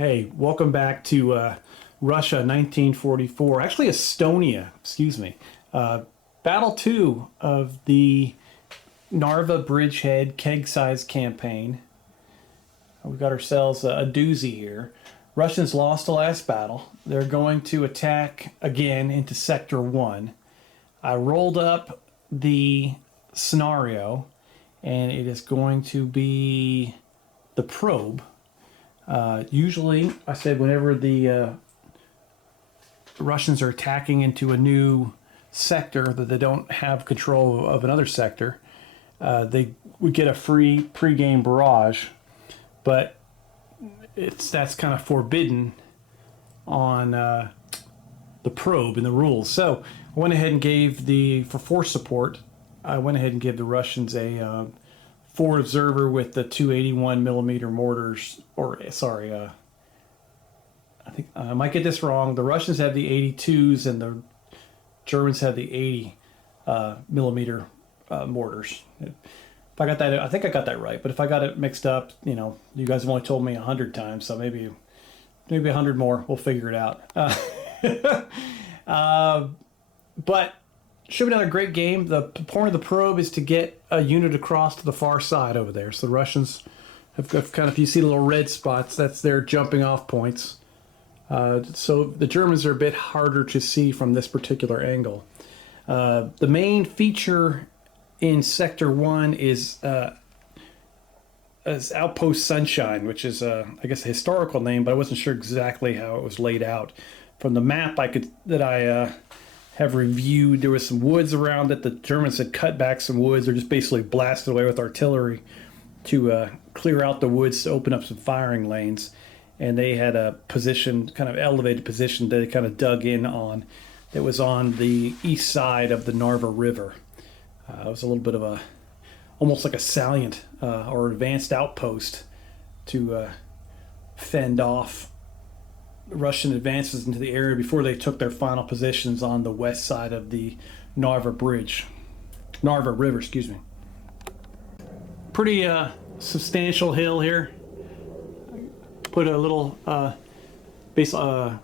Hey, welcome back to Russia 1944. Actually, Estonia, excuse me. Battle 2 of the Narva Bridgehead Keg-Sized campaign. We've got ourselves a doozy here. Russians lost the last battle. They're going to attack again into Sector 1. I rolled up the scenario, and it is going to be the probe. Usually, I said whenever the Russians are attacking into a new sector that they don't have control of another sector, they would get a free pre-game barrage, but that's kind of forbidden on the probe in the rules. So I went ahead and gave for force support, I went ahead and gave the Russians a forward observer with the 281 millimeter mortars, or sorry, I think I might get this wrong. The Russians have the 82s and the Germans have the 80 millimeter mortars. If I got that, I think I got that right. But if I got it mixed up, you guys have only told me 100 times, so maybe 100 more. We'll figure it out. But should be another great game. The point of the probe is to get a unit across to the far side over there. So the Russians have kind of, you see the little red spots, that's their jumping off points. So the Germans are a bit harder to see from this particular angle. The main feature in Sector 1 is Outpost Sunshine, which is, I guess, a historical name, but I wasn't sure exactly how it was laid out. From the map that I have reviewed, there was some woods around it. The Germans had cut back some woods, or just basically blasted away with artillery to clear out the woods to open up some firing lanes. And they had a position, kind of elevated position that they kind of dug in on. It was on the east side of the Narva River. It was a little bit of almost like a salient or advanced outpost to fend off Russian advances into the area before they took their final positions on the west side of the Narva River, excuse me. Pretty substantial hill here. Put a little base, I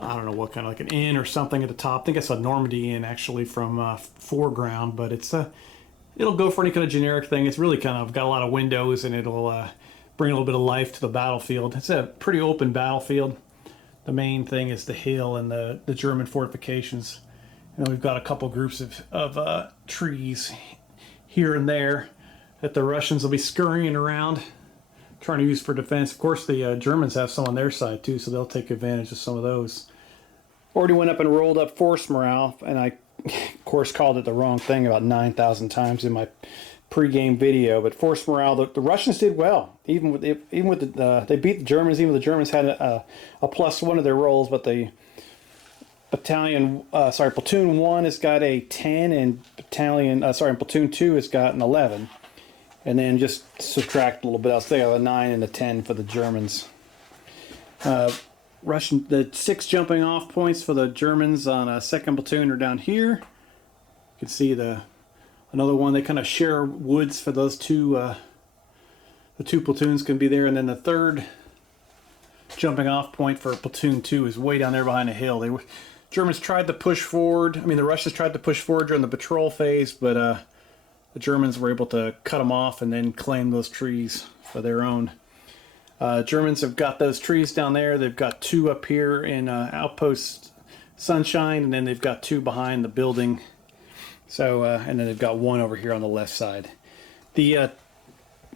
don't know what kind of, like an inn or something at the top. I think it's a Normandy inn actually from foreground, but it'll go for any kind of generic thing. It's really kind of got a lot of windows, and it'll bring a little bit of life to the battlefield. It's a pretty open battlefield. The main thing is the hill and the German fortifications. And then we've got a couple groups of trees here and there that the Russians will be scurrying around, trying to use for defense. Of course, the Germans have some on their side too, so they'll take advantage of some of those. Already went up and rolled up force morale, and I, of course, called it the wrong thing about 9,000 times in my pre-game video. But force morale, the Russians did well. They beat the Germans. Even the Germans had a +1 of their rolls, but the platoon 1 has got a 10, and platoon 2 has got an 11. And then just subtract a little bit else. They have a 9 and a 10 for the Germans. The 6 jumping off points for the Germans on a second platoon are down here. You can see another one. They kind of share woods for those two. The two platoons can be there, and then the third jumping off point for platoon 2 is way down there behind a hill. Germans tried to push forward. The Russians tried to push forward during the patrol phase, but the Germans were able to cut them off and then claim those trees for their own. Germans have got those trees down there. They've got 2 up here in Outpost Sunshine, and then they've got 2 behind the building. So, and then they've got 1 over here on the left side. The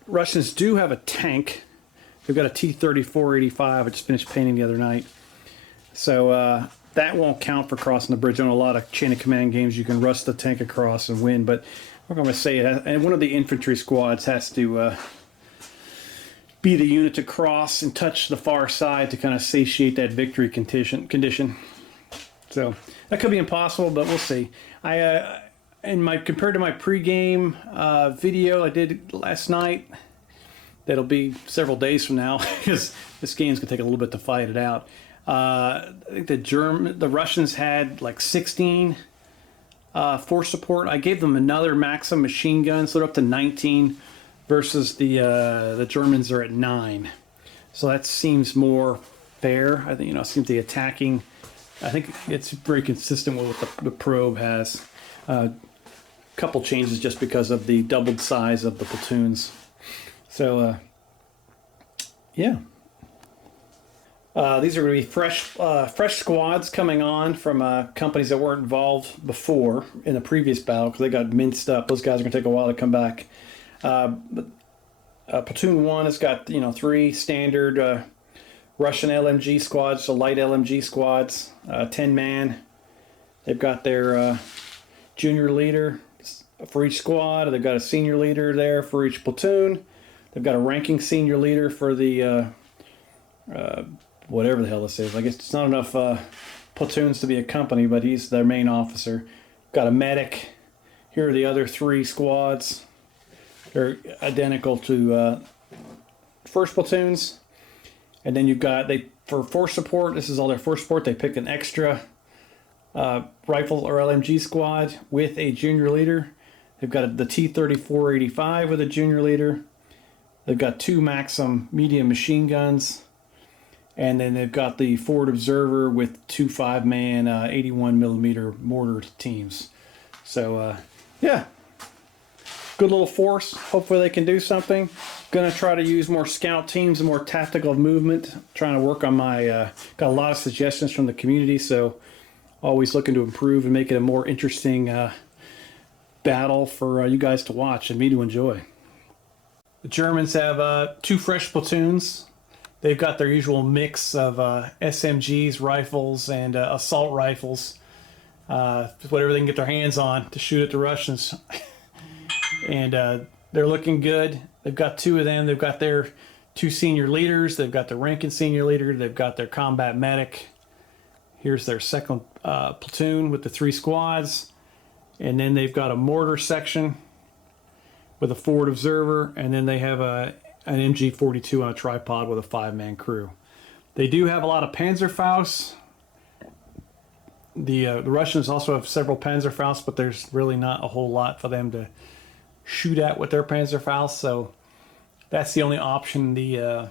Russians do have a tank. They've got a T-34-85. I just finished painting the other night. So that won't count for crossing the bridge. On a lot of chain of command games, you can rush the tank across and win. But we're going to say it, and one of the infantry squads has to be the unit to cross and touch the far side to kind of satiate that victory condition. So that could be impossible, but we'll see. Compared to my pregame video I did last night, that'll be several days from now because this game's gonna take a little bit to fight it out. I think the Russians had like 16 force support. I gave them another Maxim machine gun, so they're up to 19 versus the Germans are at 9. So that seems more fair. I think, you know, it seems the attacking, I think it's very consistent with what the probe has. Couple changes just because of the doubled size of the platoons. So, yeah. These are going to be fresh squads coming on from companies that weren't involved before in the previous battle because they got minced up. Those guys are going to take a while to come back. Platoon 1 has got, you know, 3 standard Russian LMG squads, so light LMG squads, 10-man. They've got their junior leader for each squad. They've got a senior leader there for each platoon. They've got a ranking senior leader for the whatever the hell this is. I guess it's not enough platoons to be a company, but he's their main officer. Got a medic. Here are the other 3 squads. They're identical to first platoons. And then you've got, for force support, this is all their force support. They pick an extra rifle or LMG squad with a junior leader. They've got the T-34-85 with a junior leader. They've got 2 Maxim medium machine guns. And then they've got the forward observer with 2 5-man 81mm mortar teams. So, yeah. Good little force. Hopefully they can do something. Gonna try to use more scout teams and more tactical movement. Trying to work on my, got a lot of suggestions from the community, so always looking to improve and make it a more interesting battle for you guys to watch and me to enjoy. The Germans have 2 fresh platoons. They've got their usual mix of SMGs, rifles, and assault rifles. Whatever they can get their hands on to shoot at the Russians. And they're looking good. They've got 2 of them. They've got their 2 senior leaders. They've got the ranking senior leader. They've got their combat medic. Here's their second platoon with the 3 squads. And then they've got a mortar section with a forward observer. And then they have an MG-42 on a tripod with a 5-man crew. They do have a lot of Panzerfaust. The Russians also have several Panzerfaust, but there's really not a whole lot for them to shoot at with their Panzerfaust, so that's the only option the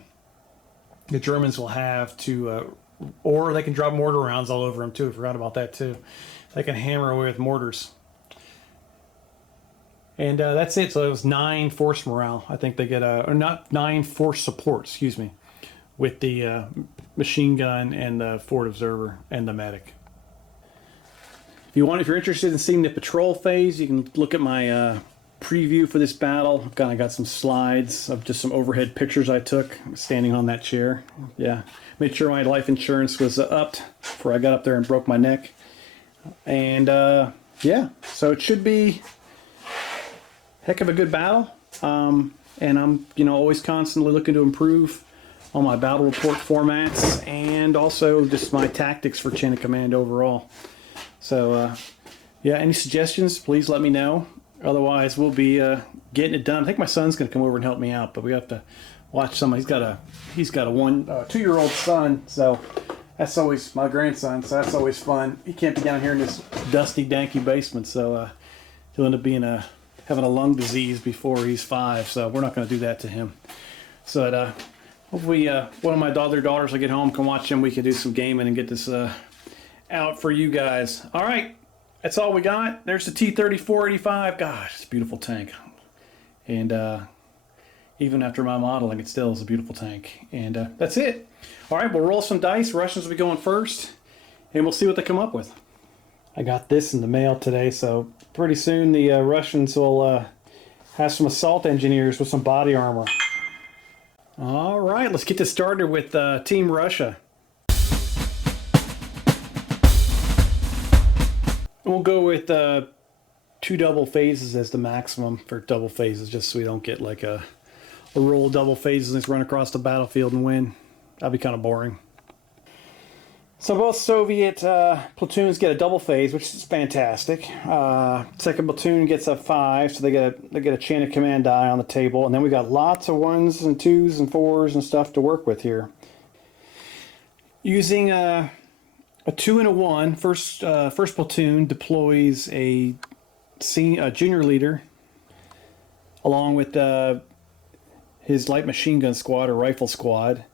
Germans will have to, or they can drop mortar rounds all over them too. I forgot about that too. They can hammer away with mortars. And that's it. So it was 9 force morale. I think they get or not 9 force support, excuse me, with the machine gun and the forward observer and the medic. If you're interested in seeing the patrol phase, you can look at my preview for this battle. I've kind of got some slides of just some overhead pictures I took standing on that chair. Yeah, made sure my life insurance was upped before I got up there and broke my neck. And yeah, so it should be a heck of a good battle. And I'm, you know, always constantly looking to improve on my battle report formats and also just my tactics for chain of command overall. So yeah, any suggestions, please let me know. Otherwise, we'll be getting it done. I think my son's going to come over and help me out, but we have to watch some. He's got a 2-year-old son, so that's always my grandson. So that's always fun. He can't be down here in this dusty, danky basement, so he'll end up being having a lung disease before he's 5. So we're not going to do that to him. So hopefully, one of my other daughters will get home, can watch him. We can do some gaming and get this out for you guys. All right. That's all we got. There's the T-34-85. Gosh, it's a beautiful tank. And even after my modeling, it still is a beautiful tank. And that's it. All right, we'll roll some dice. Russians will be going first. And we'll see what they come up with. I got this in the mail today, so pretty soon the Russians will have some assault engineers with some body armor. All right, let's get this started with Team Russia. We'll go with 2 double phases as the maximum for double phases, just so we don't get like a roll of double phases and just run across the battlefield and win. That'd be kind of boring. So both Soviet platoons get a double phase, which is fantastic. Second platoon gets a 5, so they get a chain of command die on the table, and then we got lots of 1s and 2s and 4s and stuff to work with here. Using a 2 and a 1, first platoon deploys a junior leader along with his light machine gun squad or rifle squad.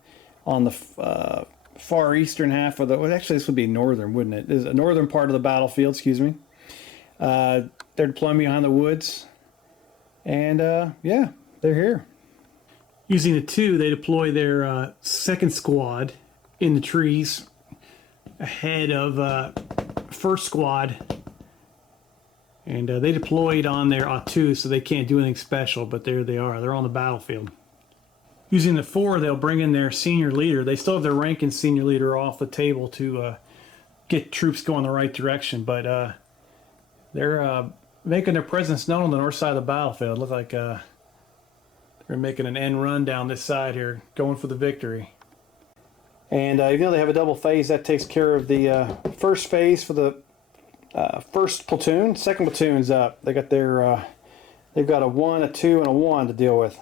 on the far eastern half of the, well, actually this would be northern, wouldn't it? This is a northern part of the battlefield, excuse me. They're deploying behind the woods, and yeah, they're here. Using the 2, they deploy their second squad in the trees ahead of first squad, and they deployed on their A2, so they can't do anything special, but there they are. They're on the battlefield. Using the 4, they'll bring in their senior leader. They still have their rank and senior leader off the table to get troops going the right direction, but they're making their presence known on the north side of the battlefield. It looks like they're making an end run down this side here, going for the victory. And even though they have a double phase, that takes care of the first phase for the first platoon. Second platoon's up. They got their they've got a 1, a 2, and a 1 to deal with.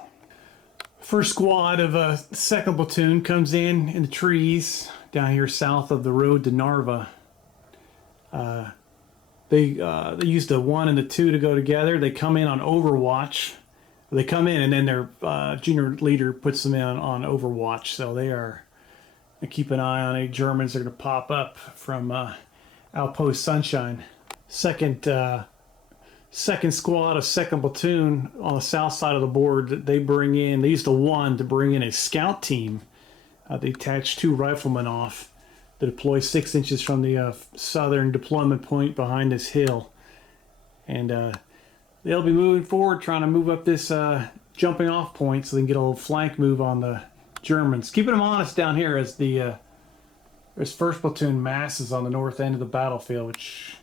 First squad of second platoon comes in the trees down here south of the road to Narva. They use the 1 and the 2 to go together. They come in on overwatch. They come in and then their junior leader puts them in on overwatch. So they keep an eye on any Germans that are going to pop up from Outpost Sunshine. Second squad of second platoon on the south side of the board, they bring in, they use the 1 to bring in a scout team. They attach 2 riflemen off to deploy 6 inches from the southern deployment point behind this hill. And they'll be moving forward, trying to move up this jumping off point so they can get a little flank move on the Germans. Keeping them honest down here as the this first platoon masses on the north end of the battlefield, which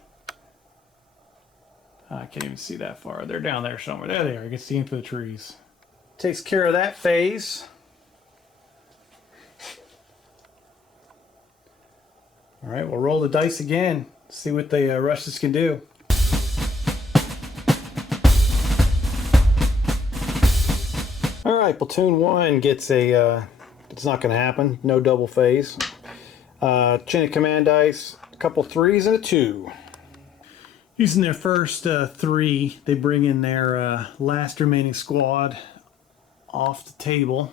I can't even see that far. They're down there somewhere. There they are. You can see them through the trees. Takes care of that phase. All right, we'll roll the dice again. See what the Russians can do. All right, platoon 1 gets a. It's not going to happen. No double phase. Chain of command dice. A couple 3s and a 2. Using their first 3, they bring in their last remaining squad off the table.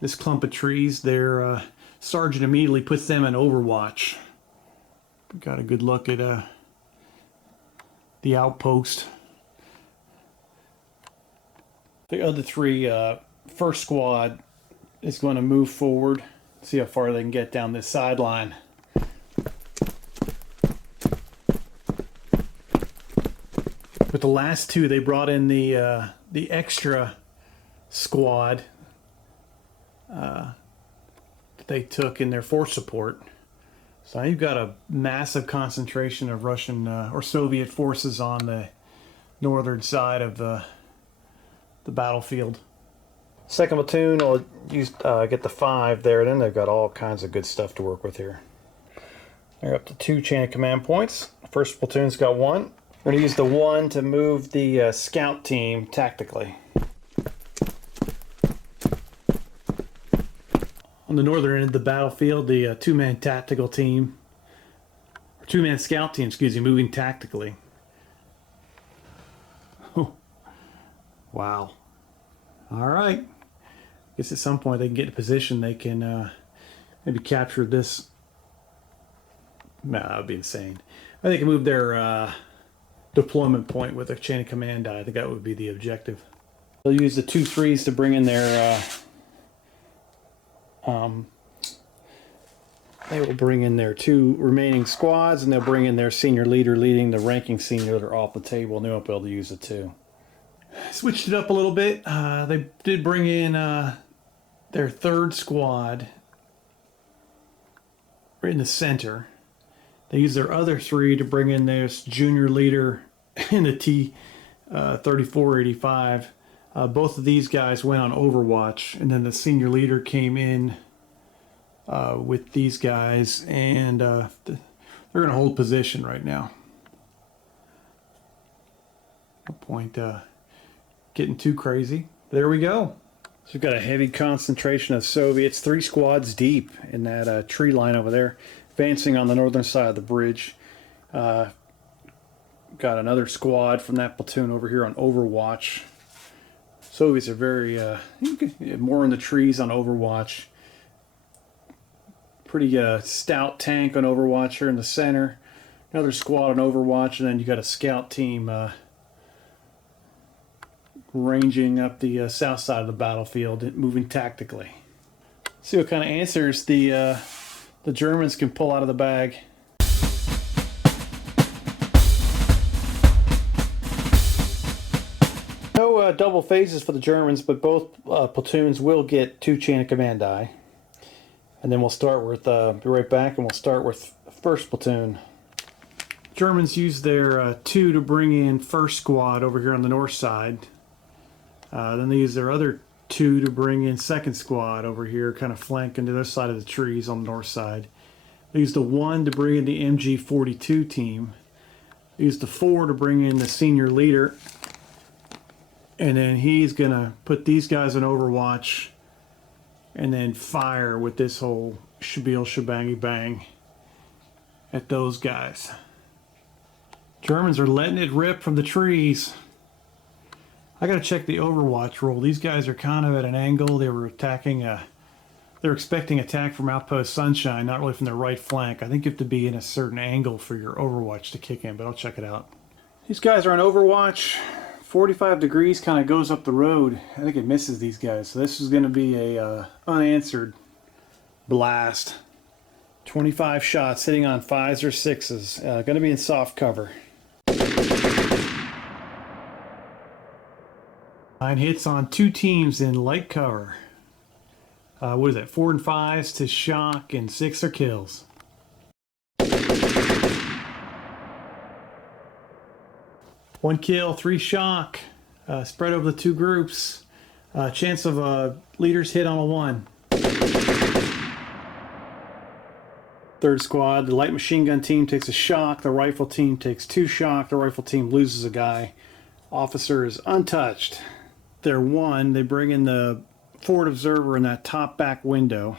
This clump of trees, their sergeant immediately puts them in overwatch. Got a good look at the outpost. The other 3 first squad is going to move forward, see how far they can get down this sideline. With the last 2, they brought in the extra squad that they took in their force support. So now you've got a massive concentration of Russian or Soviet forces on the northern side of the battlefield. Second platoon will use get the 5 there. Then they've got all kinds of good stuff to work with here. They're up to 2 chain of command points. First platoon's got 1. We're going to use the 1 to move the scout team tactically. On the northern end of the battlefield, the 2-man tactical team, or 2-man scout team, excuse me, moving tactically. Oh, wow. All right. I guess at some point they can get in a position they can maybe capture this. No, that would be insane. Or they can move their deployment point with a chain of command die. I think that would be the objective. They'll use the 2 3s to bring in their they will bring in their 2 remaining squads, and they'll bring in their senior leader leading the ranking senior leader off the table, and they won't be able to use the 2. Switched it up a little bit. They did bring in their 3rd squad right in the center. They used their other 3 to bring in this junior leader in the T-3485. Both of these guys went on overwatch, and then the senior leader came in with these guys, and they're going to hold position right now. No point getting too crazy. There we go. So we've got a heavy concentration of Soviets, 3 squads deep in that tree line over there, advancing on the northern side of the bridge. Got another squad from that platoon over here on overwatch. Soviets are very more in the trees on overwatch. pretty stout tank on Overwatch here in the center. Another squad on Overwatch, and then you got a scout team ranging up the south side of the battlefield, moving tactically. See what kind of answers the Germans can pull out of the bag. No double phases for the Germans, but both platoons will get 2 chain of command die. And then we'll start with, be right back, and we'll start with first platoon. Germans use their 2 to bring in first squad over here on the north side. Then they use their other 2 to bring in second squad over here, kind of flanking to their side of the trees on the north side. They use the 1 to bring in the MG42 team. They use the 4 to bring in the senior leader. And then he's going to put these guys on Overwatch and then fire with this whole shabil shabangy bang at those guys. Germans are letting it rip from the trees. I gotta check the Overwatch roll. These guys are kind of at an angle. They were attacking they're expecting attack from Outpost Sunshine, not really from their right flank. I think you have to be in a certain angle for your Overwatch to kick in, but I'll check it out. These guys are on Overwatch. 45 degrees kind of goes up the road. I think it misses these guys. So this is gonna be a unanswered blast. 25 shots hitting on 5s or 6s. Gonna be in soft cover. 9 hits on 2 teams in light cover. What is that? 4 and 5s to shock, and 6 are kills. One kill, 3 shock. Spread over the 2 groups. Chance of leaders hit on a 1. Third squad, the light machine gun team takes a shock. The rifle team takes 2 shock. The rifle team loses a guy. Officer is untouched. They're 1. They bring in the forward observer in that top back window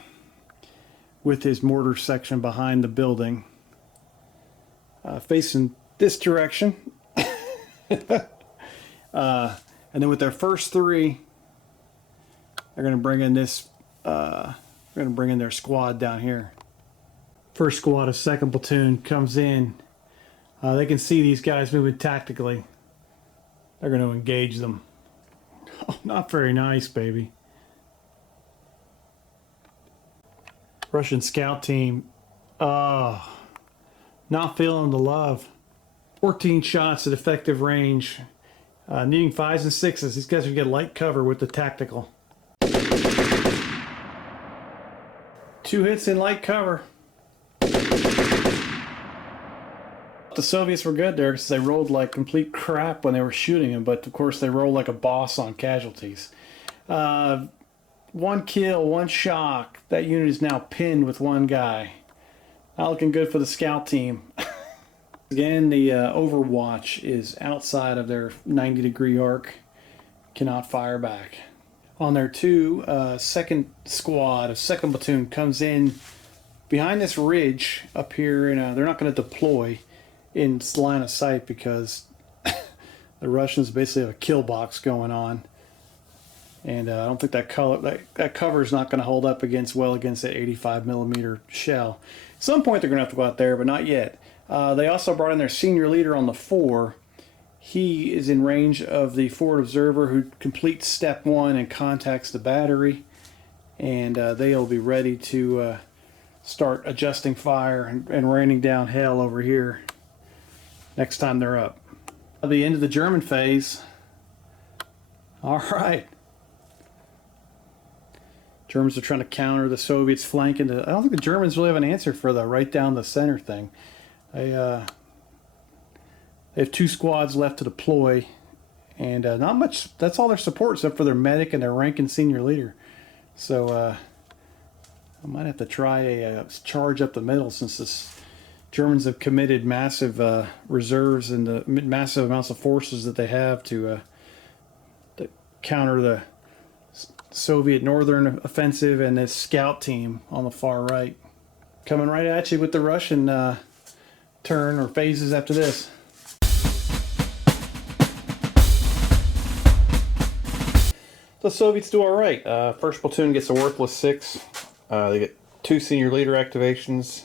with his mortar section behind the building, facing this direction. And then with their first 3, they're going to bring in this. They're going to bring in their squad down here. First squad of second platoon comes in. They can see these guys moving tactically. They're going to engage them. Oh, not very nice, baby. Russian scout team. Oh, not feeling the love. 14 shots at effective range. Needing 5s and 6s. These guys are going to get light cover with the tactical. 2 hits in light cover. The Soviets were good there because they rolled like complete crap when they were shooting them, but of course they rolled like a boss on casualties. 1 kill, 1 shock. That unit is now pinned with 1 guy. Not looking good for the scout team. Again, the Overwatch is outside of their 90-degree arc. Cannot fire back. On their 2, second squad, a second platoon comes in behind this ridge up here, and they're not going to deploy in line of sight because the Russians basically have a kill box going on, and I don't think that cover is not going to hold up against that 85 millimeter shell. At some point they're going to have to go out there, but not yet. They also brought in their senior leader on the 4. He is in range of the forward observer who completes step 1 and contacts the battery, and they'll be ready to start adjusting fire and raining down hell over here next time they're up. At the end of the German phase. All right. Germans are trying to counter the Soviets flanking. I don't think the Germans really have an answer for the right down the center thing. They have 2 squads left to deploy, and not much. That's all their support except for their medic and their rank and senior leader. So I might have to try a charge up the middle, since the Germans have committed massive reserves and the massive amounts of forces that they have to counter the Soviet northern offensive and this scout team on the far right. Coming right at you with the Russian turn or phases after this. The Soviets do all right. First platoon gets a worthless 6. They get 2 senior leader activations,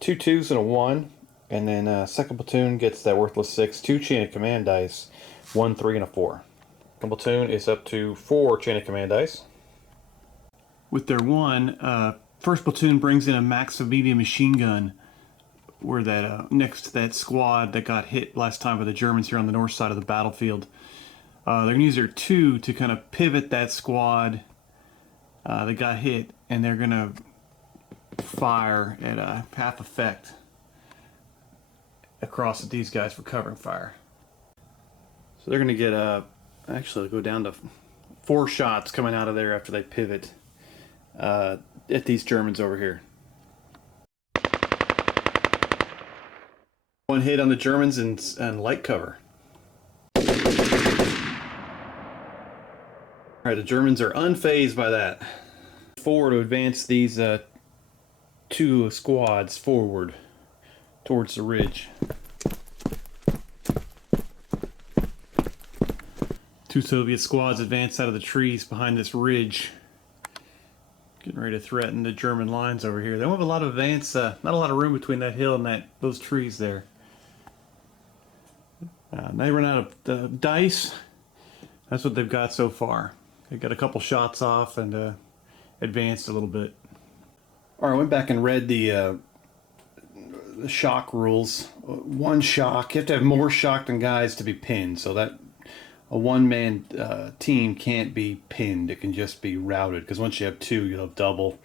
2 2s and a 1, and then second platoon gets that worthless 6, 2 chain of command dice, 1 3 and a 4. Second platoon is up to 4 chain of command dice. With their 1, first platoon brings in a max of medium machine gun, where that next to that squad that got hit last time by the Germans here on the north side of the battlefield. They're going to use their 2 to kind of pivot that squad that got hit, and they're going to fire at half effect across at these guys for covering fire. So they're going to get actually go down to 4 shots coming out of there after they pivot at these Germans over here. 1 hit on the Germans and light cover. Alright, the Germans are unfazed by that. Forward to advance these 2 squads forward towards the ridge. 2 Soviet squads advance out of the trees behind this ridge, getting ready to threaten the German lines over here. They don't have a lot of advance, not a lot of room between that hill and those trees there. They run out of dice. That's what they've got so far. They got a couple shots off and advanced a little bit. All right, I went back and read the shock rules. 1 shock, you have to have more shock than guys to be pinned. So that a 1-man team can't be pinned. It can just be routed, because once you have 2, you'll have double,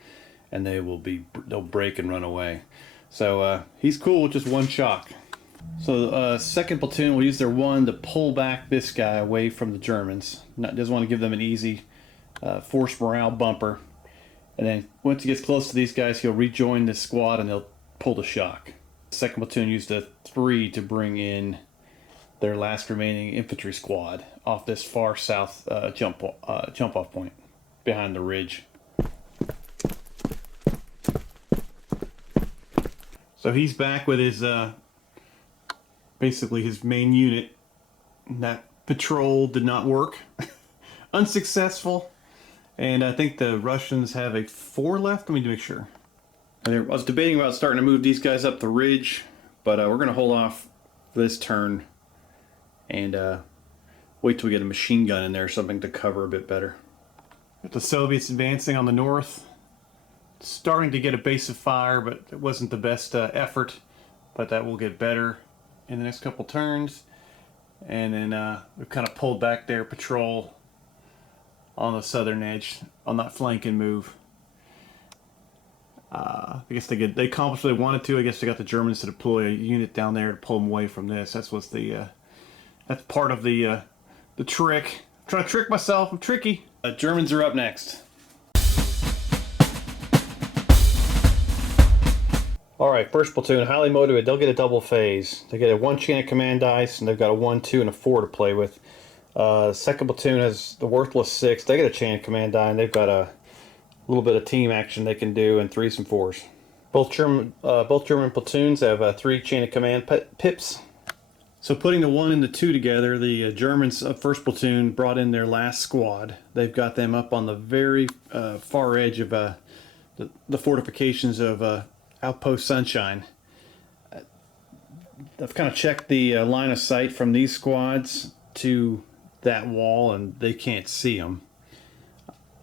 and they'll break and run away. So he's cool with just 1 shock. So second platoon will use their 1 to pull back this guy away from the Germans. Doesn't want to give them an easy force morale bumper. And then once he gets close to these guys, he'll rejoin this squad and they'll pull the shock. Second platoon used a 3 to bring in their last remaining infantry squad off this far south jump off point behind the ridge. So he's back with his basically his main unit. That patrol did not work. Unsuccessful. And I think the Russians have a 4 left. Let me make sure. And I was debating about starting to move these guys up the ridge, but we're going to hold off this turn and wait till we get a machine gun in there or something to cover a bit better. Got the Soviets advancing on the north. Starting to get a base of fire, but it wasn't the best effort. But that will get better in the next couple turns. And then we've kind of pulled back their patrol on the southern edge on that flanking move. I guess they accomplished what they wanted to. I guess they got the Germans to deploy a unit down there to pull them away from this. That's part of the trick. I'm trying to trick myself. I'm tricky. Germans are up next. Alright, first platoon, highly motivated. They'll get a double phase. They get a 1 chain of command dice, and they've got a 1, 2, and a 4 to play with. Second platoon has the worthless 6. They get a chain of command die, and they've got a little bit of team action they can do, and 3s and 4s. Both German platoons have 3 chain of command pips. So putting the 1 and the 2 together, the Germans' first platoon brought in their last squad. They've got them up on the very far edge of the fortifications of Outpost Sunshine. I've kind of checked the line of sight from these squads to that wall, and they can't see them.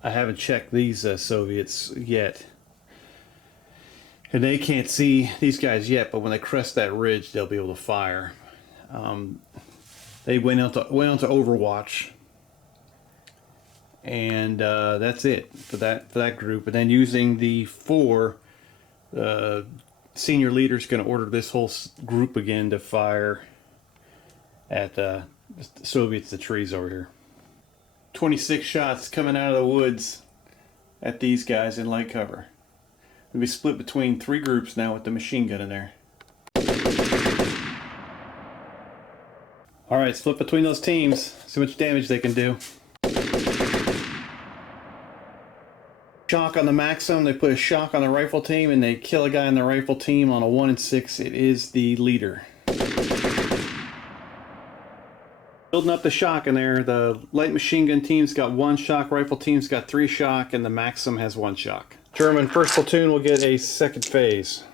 I haven't checked these Soviets yet, and they can't see these guys yet, but when they crest that ridge, they'll be able to fire. They went on to Overwatch, and that's it for that group. And then using the 4, senior leader's going to order this whole group again to fire at the Soviets, the trees over here. 26 shots coming out of the woods at these guys in light cover. We'll be split between 3 groups now with the machine gun in there. Alright, split between those teams. See how much damage they can do. Shock on the Maxim. They put a shock on the rifle team, and they kill a guy in the rifle team on a 1 and 6. It is the leader. Building up the shock in there. The light machine gun team's got 1 shock, rifle team's got 3 shock, and the Maxim has 1 shock. German 1st platoon will get a 2nd phase.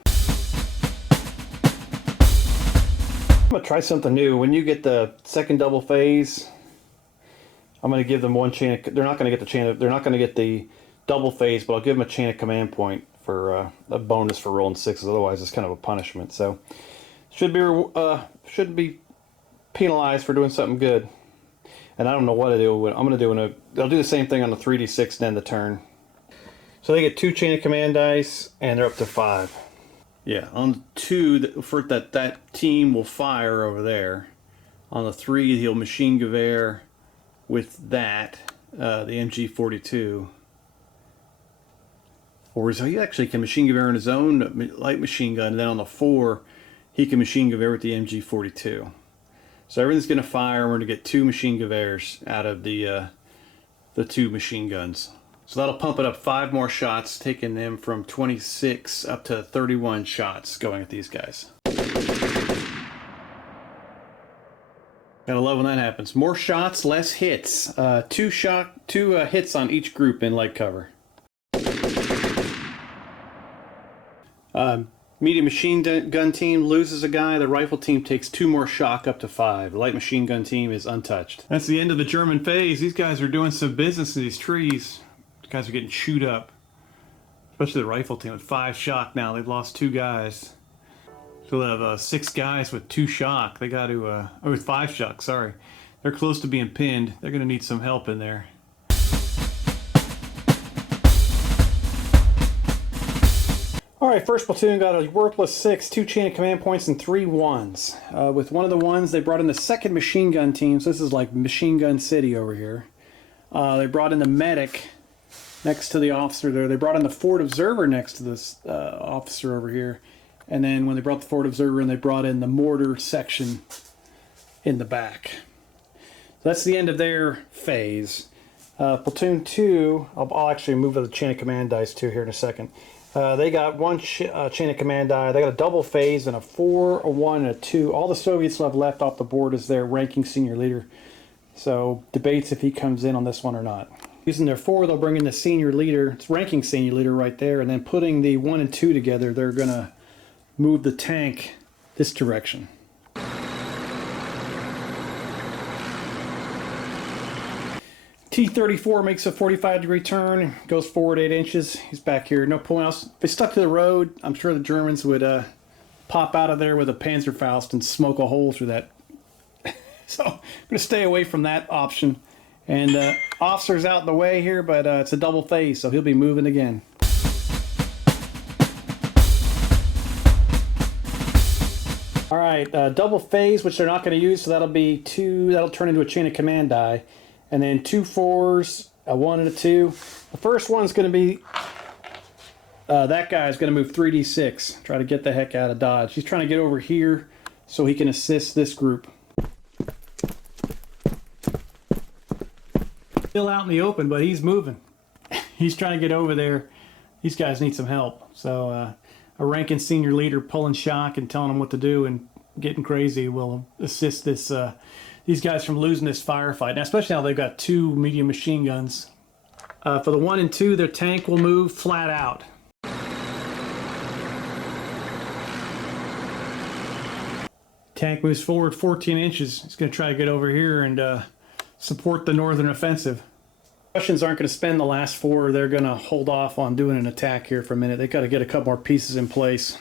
I'm going to try something new. When you get the 2nd double phase, I'm going to give them one chain of, they're not going to get the chain of, they're not going to get the double phase, but I'll give them a chain of command point for a bonus for rolling 6s. Otherwise, it's kind of a punishment. So, shouldn't be penalized for doing something good. And I don't know what to do. I'm going to do they'll do the same thing on the 3d6 and end the turn. So they get 2 chain of command dice, and they're up to 5. Yeah, on the 2, for that team will fire over there. On the 3, he'll machine gewehr with that, the MG42. Or he actually can machine gewehr on his own light machine gun, and then on the 4, he can machine gewehr with the MG42. So everything's going to fire, and we're going to get 2 machine gewehrs out of the 2 machine guns. So that'll pump it up 5 more shots, taking them from 26 up to 31 shots going at these guys. Gotta love when that happens. More shots, less hits. 2 hits on each group in light cover. Medium machine gun team loses a guy. The rifle team takes 2 more shock up to 5. The light machine gun team is untouched. That's the end of the German phase. These guys are doing some business in these trees. These guys are getting chewed up. Especially the rifle team with 5 shock now. They've lost 2 guys. So they'll have 6 guys with 2 shock. They got to, with 5 shock, sorry. They're close to being pinned. They're going to need some help in there. Alright, 1st platoon got a worthless 6, 2 chain of command points, and 3 1s. With one of the 1s, they brought in the 2nd machine gun team, so this is like Machine Gun City over here. They brought in the medic next to the officer there. They brought in the forward observer next to this officer over here. And then when they brought the forward observer in, they brought in the mortar section in the back. So that's the end of their phase. Platoon 2, I'll actually move the chain of command dice too here in a second. They got 1 chain of command die. They got a double phase and a 4, a 1, and a 2. All the Soviets have left off the board is their ranking senior leader. So debates if he comes in on this one or not. Using their 4, they'll bring in the senior leader. It's ranking senior leader right there. And then putting the 1 and 2 together, they're going to move the tank this direction. T-34 makes a 45-degree turn, goes forward 8 inches. He's back here, no point else. If they stuck to the road, I'm sure the Germans would pop out of there with a Panzerfaust and smoke a hole through that. So I'm going to stay away from that option. And officer's out in the way here, but it's a double phase, so he'll be moving again. All right, double phase, which they're not going to use, so that'll be 2. That'll turn into a chain of command die. And then 2 4s, a 1 and a 2. The first one's going to be, that guy's going to move 3d6. Try to get the heck out of Dodge. He's trying to get over here so he can assist this group. Still out in the open, but he's moving. He's trying to get over there. These guys need some help. So a ranking senior leader pulling shock and telling them what to do and getting crazy will assist this these guys from losing this firefight. Now, especially now they've got 2 medium machine guns. For the 1 and 2, their tank will move flat out. Tank moves forward 14 inches. He's going to try to get over here and support the northern offensive. Russians aren't going to spend the last 4. They're going to hold off on doing an attack here for a minute. They've got to get a couple more pieces in place.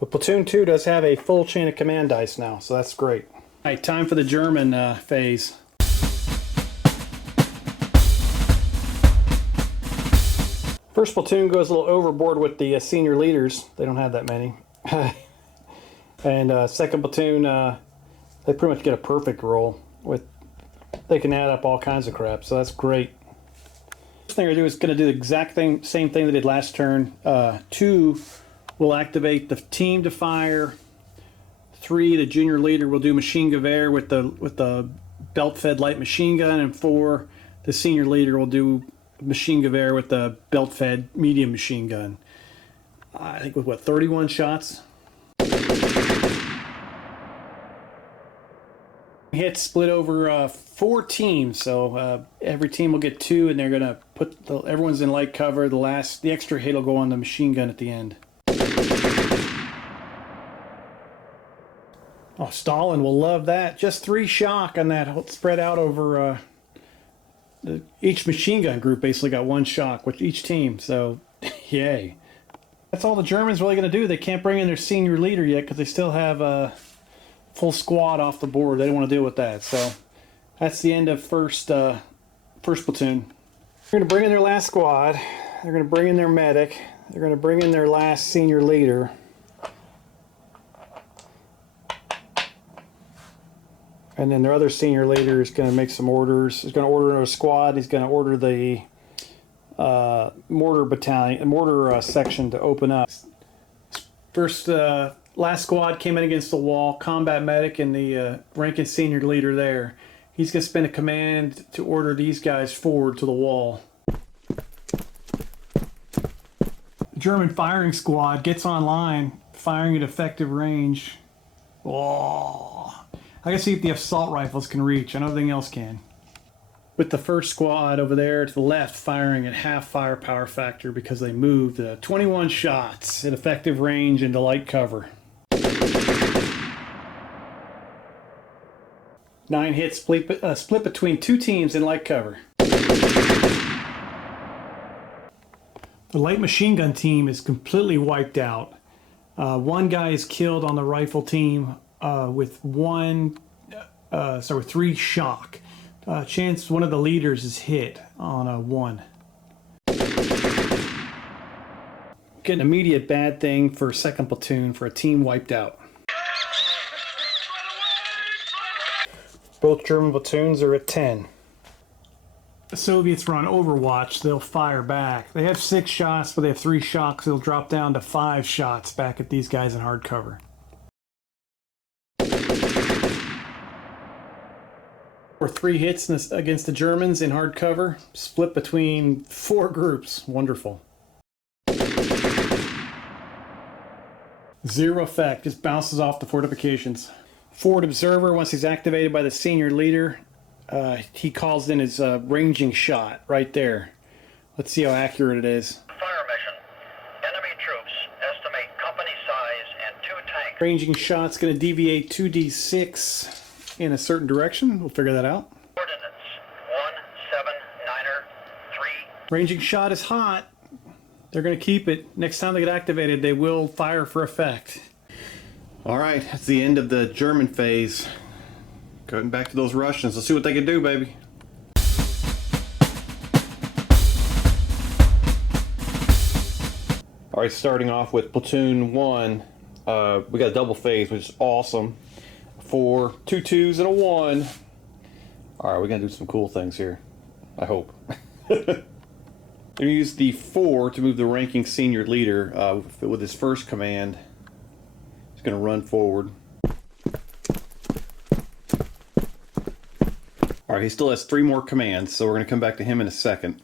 But Platoon 2 does have a full chain of command dice now, so that's great. All right, time for the German phase. First platoon goes a little overboard with the senior leaders. They don't have that many. And 2nd platoon, they pretty much get a perfect roll. They can add up all kinds of crap, so that's great. First thing they're going to do the exact same thing they did last turn. 2 will activate the team to fire. 3, the junior leader will do machine gewehr with the belt-fed light machine gun, and 4, the senior leader will do machine gewehr with the belt-fed medium machine gun. I think with 31 shots. Hits split over 4 teams, so every team will get 2, and they're gonna put everyone's in light cover. The extra hit will go on the machine gun at the end. Oh, Stalin will love that. Just 3 shock on that, spread out over each machine gun group. Basically got 1 shock with each team, so yay. That's all the Germans really going to do. They can't bring in their senior leader yet because they still have a full squad off the board. They don't want to deal with that. So that's the end of first platoon. They're going to bring in their last squad. They're going to bring in their medic. They're going to bring in their last senior leader. And then their other senior leader is going to make some orders. He's going to order a squad. He's going to order the mortar section to open up. Last squad came in against the wall. Combat medic and the ranking senior leader there. He's going to spend a command to order these guys forward to the wall. The German firing squad gets online, firing at effective range. Oh, I can see if the assault rifles can reach. I know everything else can. With the first squad over there to the left firing at half firepower factor because they moved 21 shots at effective range into light cover. 9 hits split between 2 teams in light cover. The light machine gun team is completely wiped out. 1 guy is killed on the rifle team with 3 shock. Chance one of the leaders is hit on a 1. Get an immediate bad thing for 2nd platoon for a team wiped out. Both German platoons are at 10. The Soviets run Overwatch. They'll fire back. They have 6 shots, but they have 3 shocks. They'll drop down to 5 shots back at these guys in hard cover. Or 3 hits against the Germans in hard cover, split between 4 groups. Wonderful. 0 effect, just bounces off the fortifications. Forward observer, once he's activated by the senior leader, he calls in his ranging shot right there. Let's see how accurate it is. Fire mission. Enemy troops. Estimate company size and 2 tanks. Ranging shot's going to deviate 2d6 in a certain direction. We'll figure that out. Coordinates 179er 3. Ranging shot is hot. They're going to keep it. Next time they get activated, they will fire for effect. All right, that's the end of the German phase. Going back to those Russians. Let's see what they can do, baby. All right, starting off with platoon 1. We got a double phase, which is awesome. 4 2 2s and a 1. All right, we're gonna do some cool things here. I hope. I'm gonna use the 4 to move the ranking senior leader with his first command. He's gonna run forward. All right, he still has 3 more commands, so we're gonna come back to him in a second.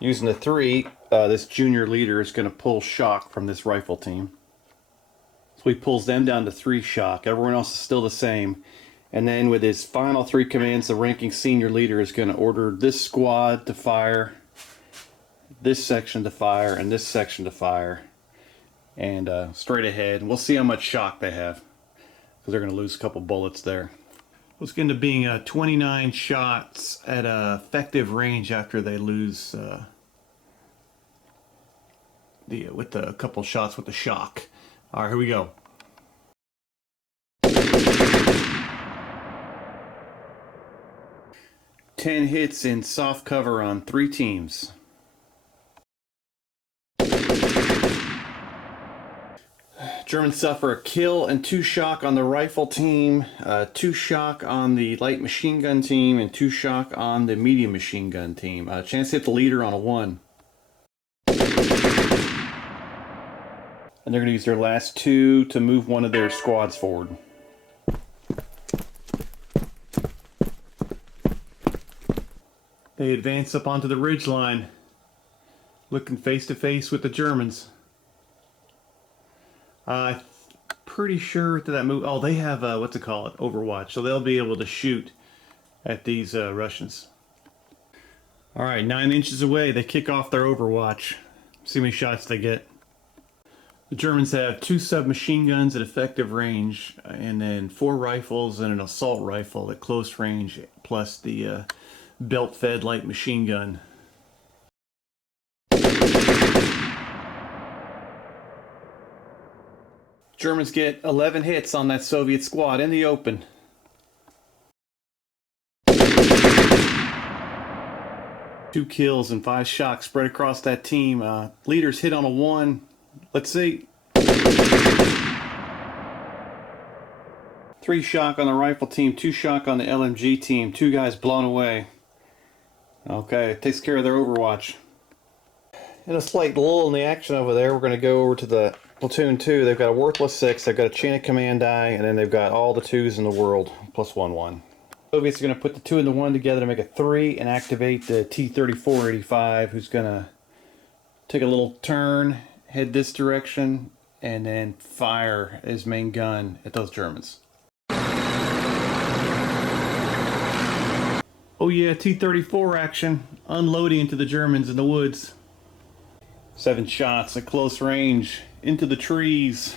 Using the 3, this junior leader is gonna pull shock from this rifle team. So he pulls them down to 3 shock. Everyone else is still the same. And then with his final 3 commands, the ranking senior leader is going to order this squad to fire, this section to fire, and this section to fire. And straight ahead. We'll see how much shock they have, because they're going to lose a couple bullets there. It's going to being 29 shots at effective range after they lose with a couple shots with the shock. All right, here we go. Ten hits in soft cover on 3 teams. Germans suffer a kill and 2 shock on the rifle team, 2 shock on the light machine gun team, and 2 shock on the medium machine gun team. Chance to hit the leader on a 1. And they're going to use their last 2 to move one of their squads forward. They advance up onto the ridge line, looking face to face with the Germans. pretty sure that move. Oh, they have what's it called? Overwatch, so they'll be able to shoot at these Russians. All right, 9 inches away, they kick off their Overwatch. See how many shots they get. The Germans have 2 submachine guns at effective range, and then 4 rifles and an assault rifle at close range, plus the belt-fed light machine gun. Germans get 11 hits on that Soviet squad in the open. Two kills and 5 shocks spread across that team. Leaders hit on a 1. Let's see. 3 shock on the rifle team, 2 shock on the LMG team, 2 guys blown away. Okay, it takes care of their Overwatch. In a slight lull in the action over there, we're going to go over to the platoon 2. They've got a worthless 6, they've got a chain of command die, and then they've got all the 2s in the world, plus 1-1. Soviets are going to put the 2 and the 1 together to make a 3 and activate the T-34-85, who's going to take a little turn, head this direction, and then fire his main gun at those Germans. Oh yeah, T-34 action, unloading into the Germans in the woods. 7 shots at close range, into the trees.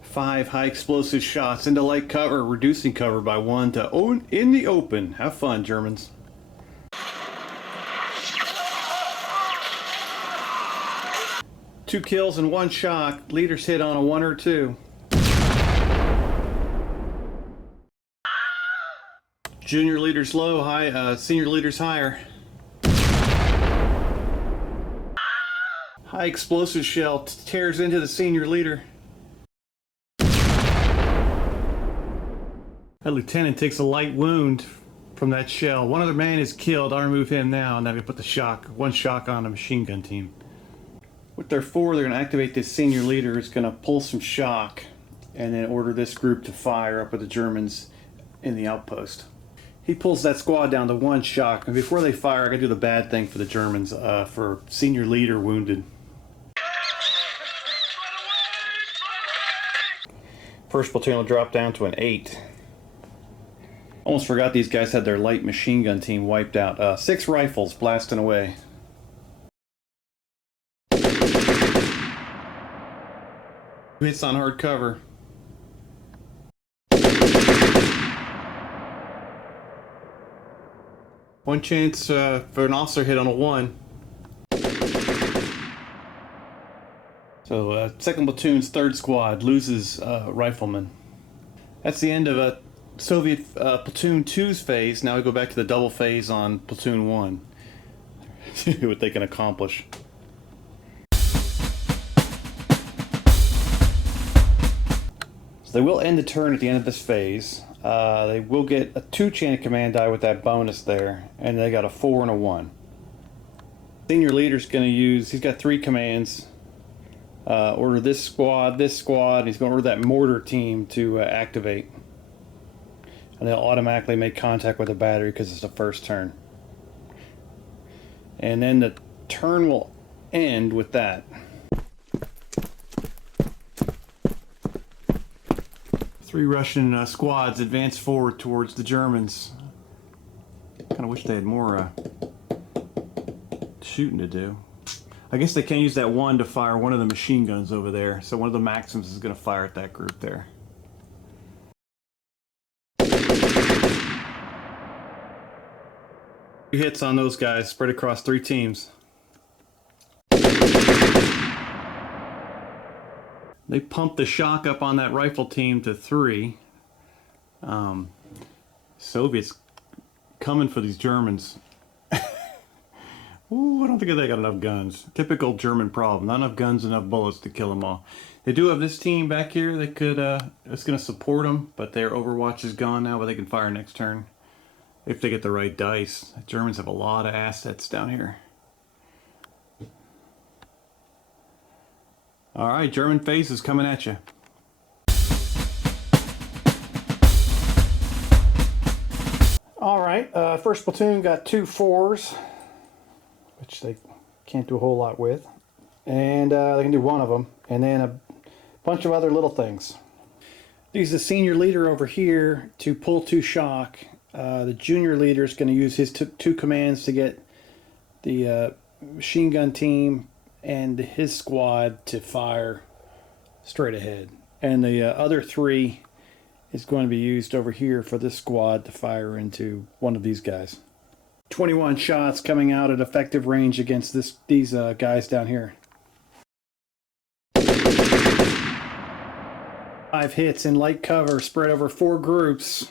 5 high explosive shots into light cover, reducing cover by 1 to in the open. Have fun, Germans. Two kills and 1 shock. Leaders hit on a 1 or 2. Junior leaders low, senior leaders higher. High explosive shell tears into the senior leader. That lieutenant takes a light wound from that shell. One other man is killed. I'll remove him now, and then we put the 1 shock on the machine gun team. With their 4, they're going to activate this senior leader who's going to pull some shock and then order this group to fire up at the Germans in the outpost. He pulls that squad down to 1 shock, and before they fire, I got to do the bad thing for the Germans, for senior leader wounded. First platoon will drop down to an 8. Almost forgot these guys had their light machine gun team wiped out. 6 rifles blasting away. Hits on hard cover. One chance for an officer hit on a 1. So second platoon's 3rd squad loses rifleman. That's the end of Soviet platoon 2's phase. Now we go back to the double phase on platoon 1. See what they can accomplish. So they will end the turn at the end of this phase. They will get a 2 chain of command die with that bonus there, and they got a 4 and a 1. Senior leader's going to use, he's got 3 commands. Order this squad, and he's going to order that mortar team to activate. And they'll automatically make contact with the battery because it's the first turn. And then the turn will end with that. 3 Russian squads advance forward towards the Germans. Kind of wish they had more shooting to do. I guess they can't use that 1 to fire one of the machine guns over there, so one of the Maxims is going to fire at that group there. Hits on those guys spread across 3 teams. They pumped the shock up on that rifle team to 3. Soviets coming for these Germans. Ooh, I don't think they got enough guns. Typical German problem. Not enough guns, enough bullets to kill them all. They do have this team back here that could, it's going to support them, but their Overwatch is gone now, but they can fire next turn. If they get the right dice. The Germans have a lot of assets down here. Alright, German phase is coming at you. Alright, first platoon got 2 4s, which they can't do a whole lot with. and they can do one of them, and then a bunch of other little things. Use the senior leader over here to pull 2 shock. The junior leader is going to use his 2 commands to get the machine gun team and his squad to fire straight ahead. And the other 3 is going to be used over here for this squad to fire into one of these guys. 21 shots coming out at effective range against these guys down here. 5 hits in light cover spread over 4 groups.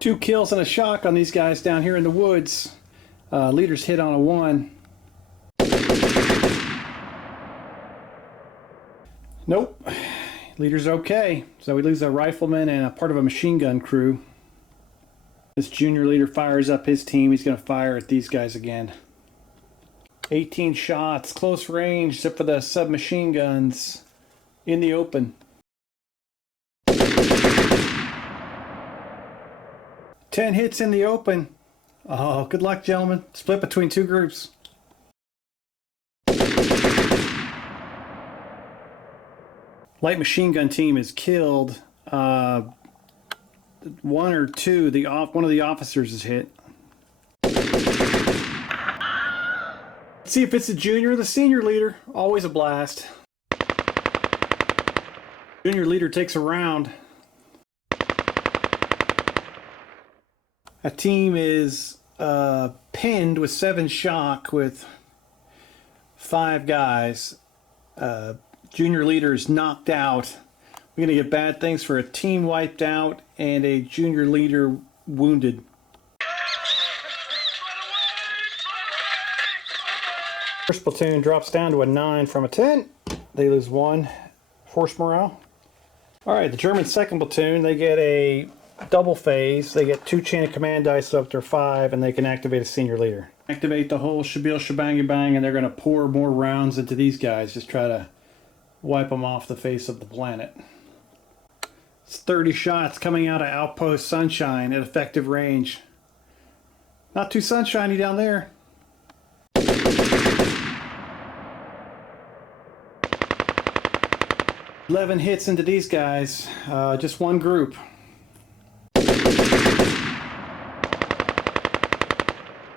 Two kills and a shock on these guys down here in the woods. Leaders hit on a 1. Nope. Leader's okay. So we lose a rifleman and a part of a machine gun crew. This junior leader fires up his team. He's going to fire at these guys again. 18 shots, close range, except for the submachine guns in the open. 10 hits in the open. Oh, good luck, gentlemen. Split between 2 groups. Light machine gun team is killed. 1 or 2. One of the officers is hit. Let's see if it's the junior or the senior leader. Always a blast. Junior leader takes a round. A team is pinned with 7 shock with 5 guys. Junior leader is knocked out. We're going to get bad things for a team wiped out and a junior leader wounded. First platoon drops down to a 9 from a 10. They lose 1. Force morale. Alright, the German 2nd platoon, they get a double phase. They get 2 chain of command dice up to 5, and they can activate a senior leader. Activate the whole shabil shebang bang, and they're going to pour more rounds into these guys. Just try to wipe them off the face of the planet. It's 30 shots coming out of Outpost Sunshine at effective range. Not too sunshiny down there. $11 hits into these guys. Just 1 group.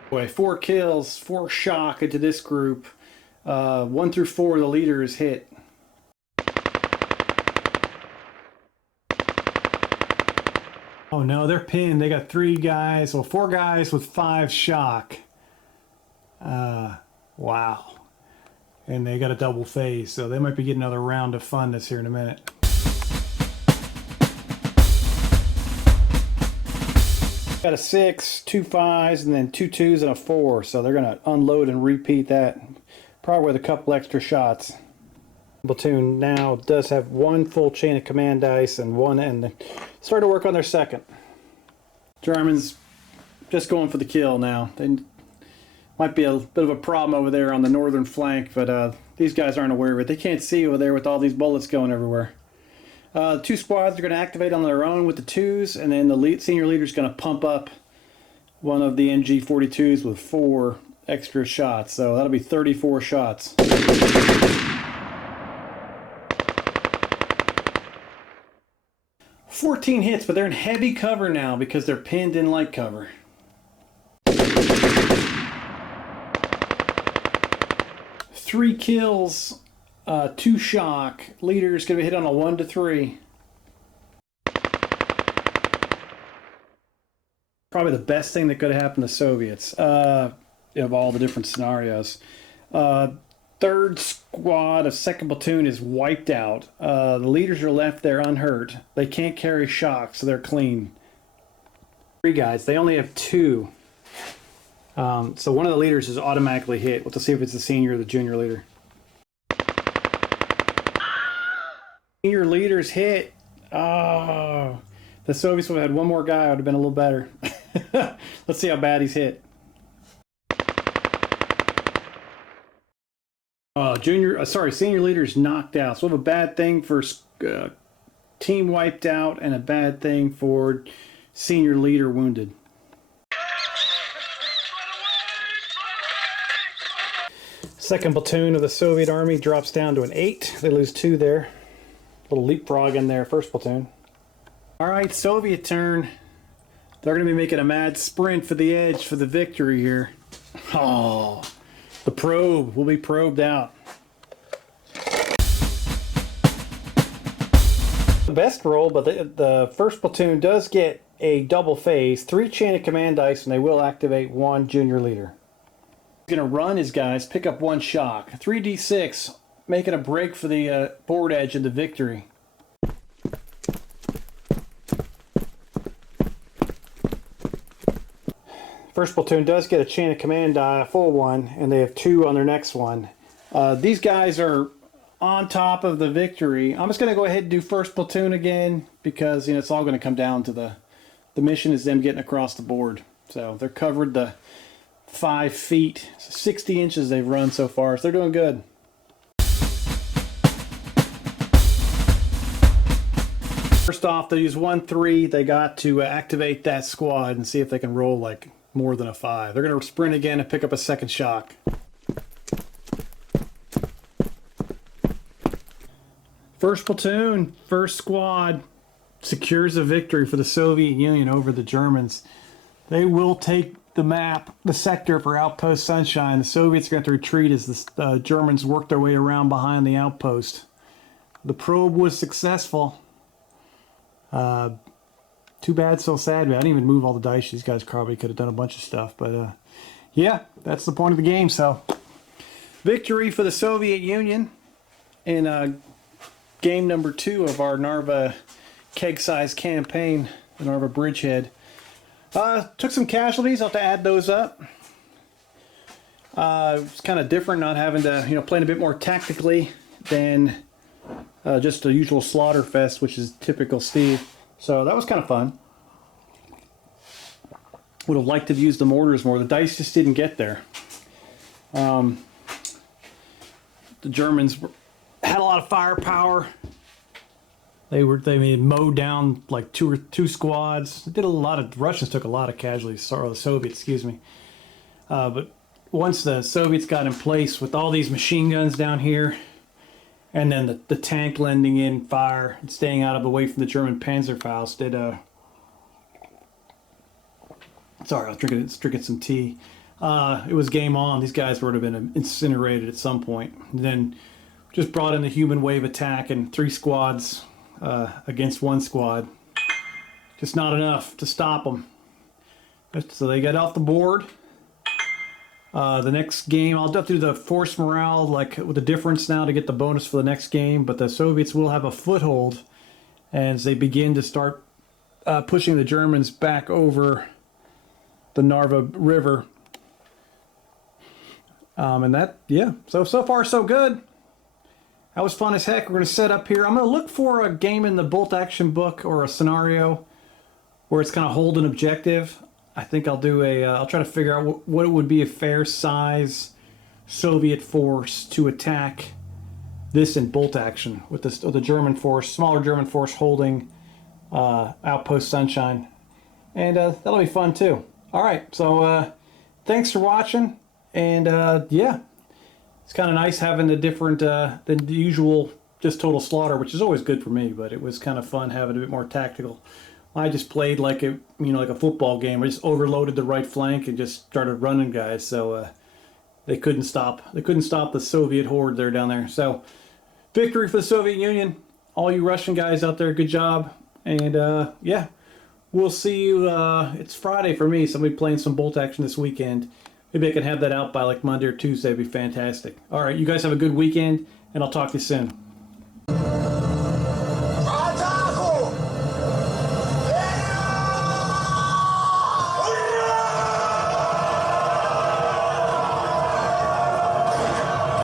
Boy, 4 kills, 4 shock into this group. 1 through 4, the leader is hit. Oh no, they're pinned. They got 3 guys, well 4 guys with 5 shock. Wow. And they got a double phase, so they might be getting another round of funness here in a minute. Got a 6, 2 5s, and then 2 2s and a 4, so they're going to unload and repeat that, probably with a couple extra shots. Platoon now does have 1 full chain of command dice and 1, and start to work on their 2nd. Germans just going for the kill now. They might be a bit of a problem over there on the northern flank, but these guys aren't aware of it. They can't see over there with all these bullets going everywhere. 2 squads are going to activate on their own with the 2s, and then the senior leader is going to pump up one of the NG-42s with 4 extra shots. So that'll be 34 shots. $14 hits, but they're in heavy cover now because they're pinned in light cover. Three kills, 2 shock. Leader's going to be hit on a 1 to 3. Probably the best thing that could have happened to Soviets of all the different scenarios. 3rd squad of 2nd platoon is wiped out. The leaders are left there unhurt. They can't carry shock, so they're clean. 3 guys. They only have 2. So one of the leaders is automatically hit. We'll have to see if it's the senior or the junior leader. Senior leader's hit. Oh, the Soviets would have had 1 more guy. It would have been a little better. Let's see how bad he's hit. Senior leader's knocked out. So we have a bad thing for team wiped out and a bad thing for senior leader wounded. Second platoon of the Soviet Army drops down to an 8. They lose 2 there. Little leapfrog in there, first platoon. Alright, Soviet turn. They're going to be making a mad sprint for the edge for the victory here. Oh, the probe will be probed out. The best roll, but the first platoon does get a double phase, 3 chain of command dice, and they will activate 1 junior leader. He's going to run his guys, pick up 1 shock. 3d6, making a break for the board edge and the victory. First platoon does get a chain of command die, a full one, and they have 2 on their next one. These guys are on top of the victory. I'm just going to go ahead and do first platoon again because it's all going to come down to the mission is them getting across the board. So they're covered the 5 feet, 60 inches they've run so far, so they're doing good. First off, they use 1-3. They got to activate that squad and see if they can roll like more than a 5. They're going to sprint again and pick up a second shock. First platoon, first squad secures a victory for the Soviet Union over the Germans. They will take the map, the sector for Outpost Sunshine. The Soviets are going to retreat as the Germans work their way around behind the outpost. The probe was successful. Too bad, so sad. I didn't even move all the dice. These guys probably could have done a bunch of stuff. But yeah, that's the point of the game. So victory for the Soviet Union in game number 2 of our Narva Keg-Sized campaign, the Narva Bridgehead. Took some casualties. I'll have to add those up. It's kind of different not having to, playing a bit more tactically than just the usual slaughter fest, which is typical Steve. So that was kind of fun. Would have liked to have used the mortars more. The dice just didn't get there. The Germans had a lot of firepower. They mowed down like two squads. They did a lot of Russians took a lot of casualties. Or the Soviets, excuse me. But once the Soviets got in place with all these machine guns down here, and then the tank lending in fire and staying out of away from the German Panzerfaust did sorry, I was drinking some tea. It was game on. These guys would have been incinerated at some point. And then just brought in the human wave attack and 3 squads against 1 squad. Just not enough to stop them. So they got off the board. The next game, I'll have to do the force morale, like with the difference now to get the bonus for the next game. But the Soviets will have a foothold as they begin to start pushing the Germans back over the Narva River. And that, yeah, so far so good. That was fun as heck. We're going to set up here. I'm going to look for a game in the bolt action book or a scenario where it's kind of hold an objective. I think I'll do I'll try to figure out what it would be a fair size Soviet force to attack this in bolt action with the German force, smaller German force holding Outpost Sunshine. And that'll be fun too. All right, so thanks for watching. And yeah, it's kind of nice having the different than the usual just total slaughter, which is always good for me, but it was kind of fun having a bit more tactical. I just played like a like a football game. I just overloaded the right flank and just started running guys, so they couldn't stop. They couldn't stop the Soviet horde there down there. So victory for the Soviet Union. All you Russian guys out there, good job. And yeah, we'll see you. It's Friday for me, so I'll be playing some bolt action this weekend. Maybe I can have that out by like Monday or Tuesday. It'd be fantastic. All right, you guys have a good weekend, and I'll talk to you soon.